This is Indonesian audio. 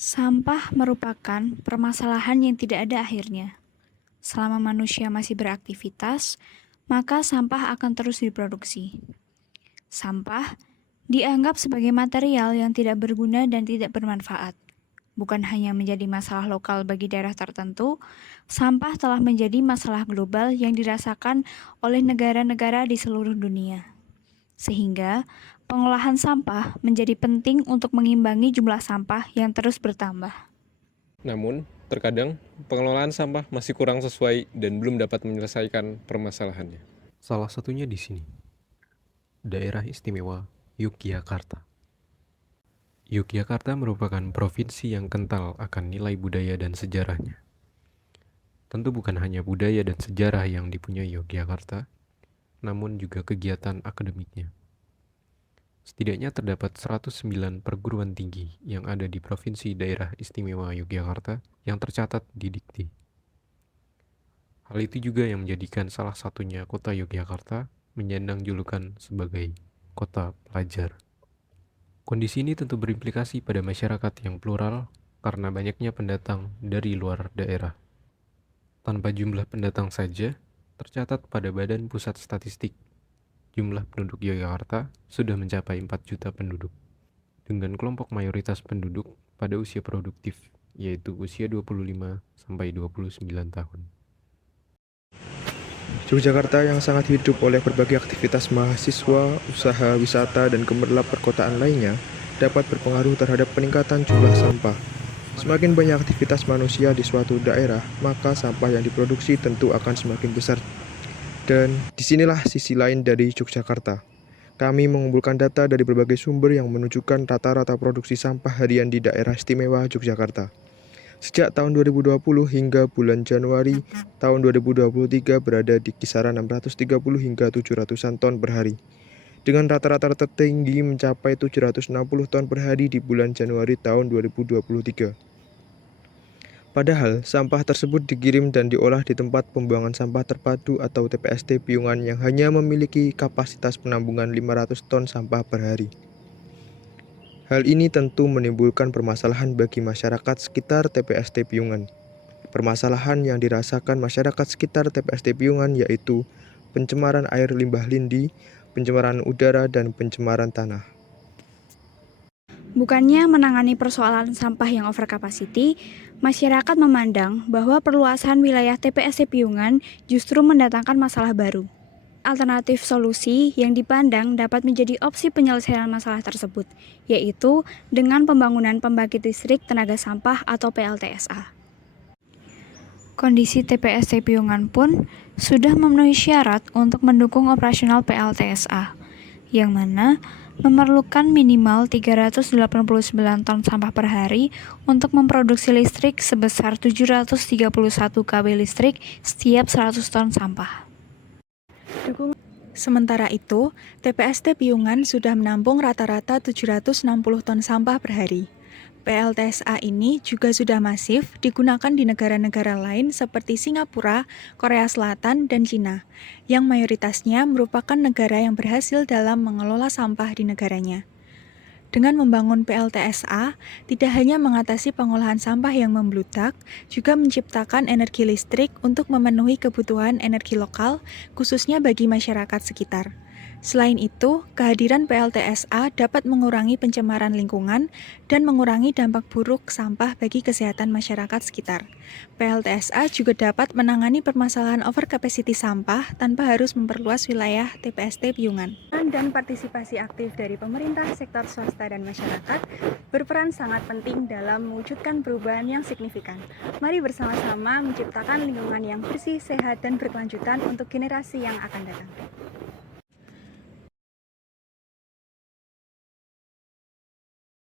Sampah merupakan permasalahan yang tidak ada akhirnya. Selama manusia masih beraktivitas, maka sampah akan terus diproduksi. Sampah dianggap sebagai material yang tidak berguna dan tidak bermanfaat. Bukan hanya menjadi masalah lokal bagi daerah tertentu, sampah telah menjadi masalah global yang dirasakan oleh negara-negara di seluruh dunia. Sehingga, pengolahan sampah menjadi penting untuk mengimbangi jumlah sampah yang terus bertambah. Namun, terkadang pengelolaan sampah masih kurang sesuai dan belum dapat menyelesaikan permasalahannya. Salah satunya di sini, Daerah Istimewa Yogyakarta. Yogyakarta merupakan provinsi yang kental akan nilai budaya dan sejarahnya. Tentu bukan hanya budaya dan sejarah yang dipunyai Yogyakarta, namun juga kegiatan akademiknya. Setidaknya terdapat 109 perguruan tinggi yang ada di Provinsi Daerah Istimewa Yogyakarta yang tercatat di Dikti. Hal itu juga yang menjadikan salah satunya kota Yogyakarta menyandang julukan sebagai kota pelajar. Kondisi ini tentu berimplikasi pada masyarakat yang plural karena banyaknya pendatang dari luar daerah. Tanpa jumlah pendatang saja, tercatat pada Badan Pusat Statistik, jumlah penduduk Yogyakarta sudah mencapai 4 juta penduduk, dengan kelompok mayoritas penduduk pada usia produktif, yaitu usia 25-29 tahun. Yogyakarta yang sangat hidup oleh berbagai aktivitas mahasiswa, usaha, wisata, dan gemerlap perkotaan lainnya dapat berpengaruh terhadap peningkatan jumlah sampah. Semakin banyak aktivitas manusia di suatu daerah, maka sampah yang diproduksi tentu akan semakin besar. Dan disinilah sisi lain dari Yogyakarta. Kami mengumpulkan data dari berbagai sumber yang menunjukkan rata-rata produksi sampah harian di daerah istimewa Yogyakarta. Sejak tahun 2020 hingga bulan Januari tahun 2023 berada di kisaran 630 hingga 700-an ton per hari. Dengan rata-rata tertinggi mencapai 760 ton per hari di bulan Januari tahun 2023. Padahal, sampah tersebut dikirim dan diolah di tempat pembuangan sampah terpadu atau TPST Piungan yang hanya memiliki kapasitas penampungan 500 ton sampah per hari. Hal ini tentu menimbulkan permasalahan bagi masyarakat sekitar TPST Piungan. Permasalahan yang dirasakan masyarakat sekitar TPST Piungan yaitu pencemaran air limbah lindi, pencemaran udara, dan pencemaran tanah. Bukannya menangani persoalan sampah yang over capacity, masyarakat memandang bahwa perluasan wilayah TPST Piungan justru mendatangkan masalah baru. Alternatif solusi yang dipandang dapat menjadi opsi penyelesaian masalah tersebut, yaitu dengan pembangunan pembangkit listrik tenaga sampah atau PLTSA. Kondisi TPST Piungan pun sudah memenuhi syarat untuk mendukung operasional PLTSA, yang mana memerlukan minimal 389 ton sampah per hari untuk memproduksi listrik sebesar 731 kW listrik setiap 100 ton sampah. Sementara itu, TPST Piungan sudah menampung rata-rata 760 ton sampah per hari. PLTSA ini juga sudah masif digunakan di negara-negara lain seperti Singapura, Korea Selatan, dan Cina, yang mayoritasnya merupakan negara yang berhasil dalam mengelola sampah di negaranya. Dengan membangun PLTSA, tidak hanya mengatasi pengolahan sampah yang membludak, juga menciptakan energi listrik untuk memenuhi kebutuhan energi lokal, khususnya bagi masyarakat sekitar. Selain itu, kehadiran PLTSA dapat mengurangi pencemaran lingkungan dan mengurangi dampak buruk sampah bagi kesehatan masyarakat sekitar. PLTSA juga dapat menangani permasalahan overcapacity sampah tanpa harus memperluas wilayah TPST Piungan. Dan partisipasi aktif dari pemerintah, sektor swasta, dan masyarakat berperan sangat penting dalam mewujudkan perubahan yang signifikan. Mari bersama-sama menciptakan lingkungan yang bersih, sehat, dan berkelanjutan untuk generasi yang akan datang.